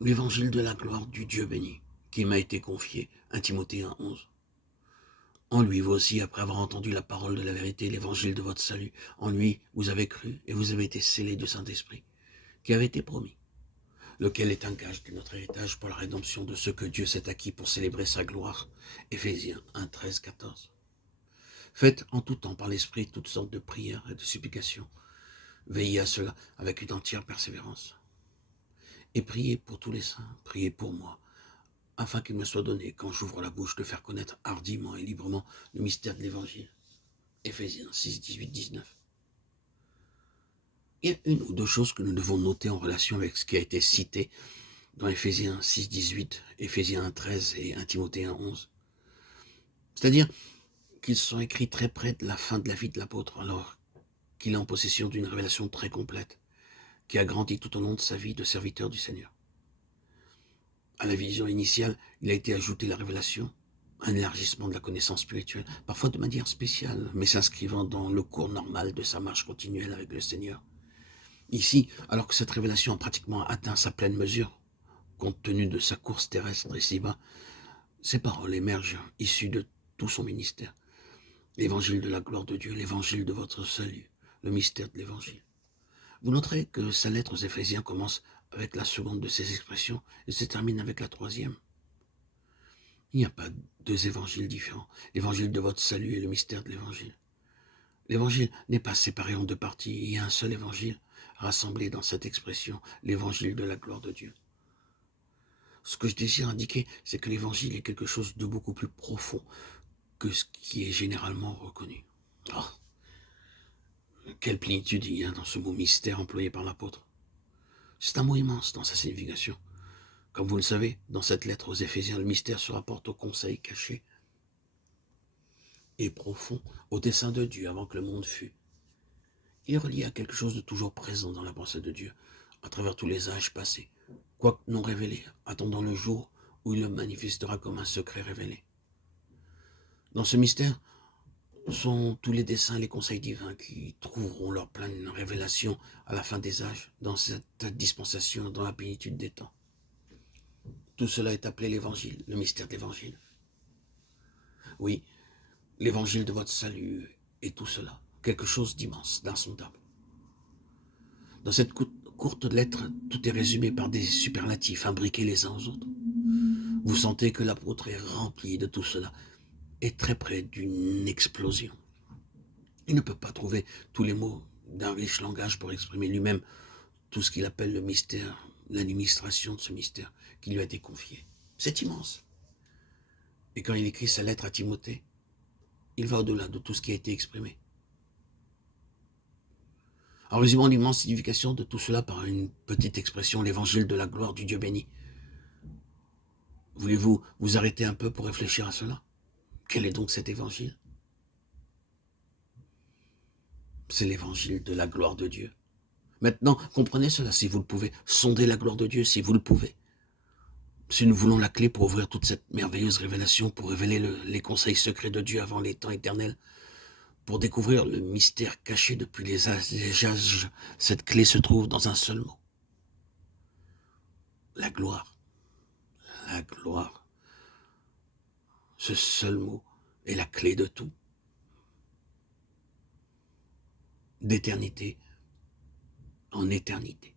l'évangile de la gloire du Dieu béni, qui m'a été confié, 1 Timothée 1,11. En lui, vous aussi, après avoir entendu la parole de la vérité, l'évangile de votre salut, en lui, vous avez cru et vous avez été scellés du Saint-Esprit, qui avait été promis, lequel est un gage de notre héritage pour la rédemption de ce que Dieu s'est acquis pour célébrer sa gloire. Éphésiens 1, 13, 14. Faites en tout temps par l'Esprit toutes sortes de prières et de supplications. Veillez à cela avec une entière persévérance. Et priez pour tous les saints, priez pour moi, afin qu'il me soit donné, quand j'ouvre la bouche, de faire connaître hardiment et librement le mystère de l'Évangile. Éphésiens 6, 18, 19. Il y a une ou deux choses que nous devons noter en relation avec ce qui a été cité dans Éphésiens 6, 18, Éphésiens 1, 13 et 1 Timothée 1, 11. C'est-à-dire qu'ils sont écrits très près de la fin de la vie de l'apôtre, alors qu'il est en possession d'une révélation très complète, qui a grandi tout au long de sa vie de serviteur du Seigneur. À la vision initiale, il a été ajouté la révélation, un élargissement de la connaissance spirituelle, parfois de manière spéciale, mais s'inscrivant dans le cours normal de sa marche continuelle avec le Seigneur. Ici, alors que cette révélation a pratiquement atteint sa pleine mesure, compte tenu de sa course terrestre ici-bas, ces paroles émergent issues de tout son ministère. L'évangile de la gloire de Dieu, l'évangile de votre salut, le mystère de l'évangile. Vous noterez que sa lettre aux Éphésiens commence avec la seconde de ces expressions et se termine avec la troisième. Il n'y a pas deux évangiles différents, l'évangile de votre salut et le mystère de l'évangile. L'évangile n'est pas séparé en deux parties, il y a un seul évangile, rassemblé dans cette expression, l'évangile de la gloire de Dieu. Ce que je désire indiquer, c'est que l'évangile est quelque chose de beaucoup plus profond que ce qui est généralement reconnu. Oh, quelle plénitude il y a dans ce mot mystère employé par l'apôtre. C'est un mot immense dans sa signification. Comme vous le savez, dans cette lettre aux Éphésiens, le mystère se rapporte au conseil caché et profond, au dessein de Dieu avant que le monde fût. Il est relié à quelque chose de toujours présent dans la pensée de Dieu, à travers tous les âges passés, quoique non révélé, attendant le jour où il le manifestera comme un secret révélé. Dans ce mystère sont tous les desseins et les conseils divins qui trouveront leur pleine révélation à la fin des âges, dans cette dispensation, dans la plénitude des temps. Tout cela est appelé l'évangile, le mystère de l'évangile. Oui, l'évangile de votre salut est tout cela, quelque chose d'immense, d'insondable. Dans cette courte lettre, tout est résumé par des superlatifs imbriqués les uns aux autres. Vous sentez que l'apôtre est rempli de tout cela, est très près d'une explosion. Il ne peut pas trouver tous les mots d'un riche langage pour exprimer lui-même tout ce qu'il appelle le mystère, l'administration de ce mystère qui lui a été confié. C'est immense. Et quand il écrit sa lettre à Timothée, il va au-delà de tout ce qui a été exprimé. En résumant l'immense signification de tout cela par une petite expression, l'évangile de la gloire du Dieu béni. Voulez-vous vous arrêter un peu pour réfléchir à cela? Quel est donc cet évangile? C'est l'évangile de la gloire de Dieu. Maintenant, comprenez cela si vous le pouvez. Sondez la gloire de Dieu si vous le pouvez. Si nous voulons la clé pour ouvrir toute cette merveilleuse révélation, pour révéler les conseils secrets de Dieu avant les temps éternels, pour découvrir le mystère caché depuis les âges, cette clé se trouve dans un seul mot. La gloire. La gloire. Ce seul mot est la clé de tout. D'éternité en éternité.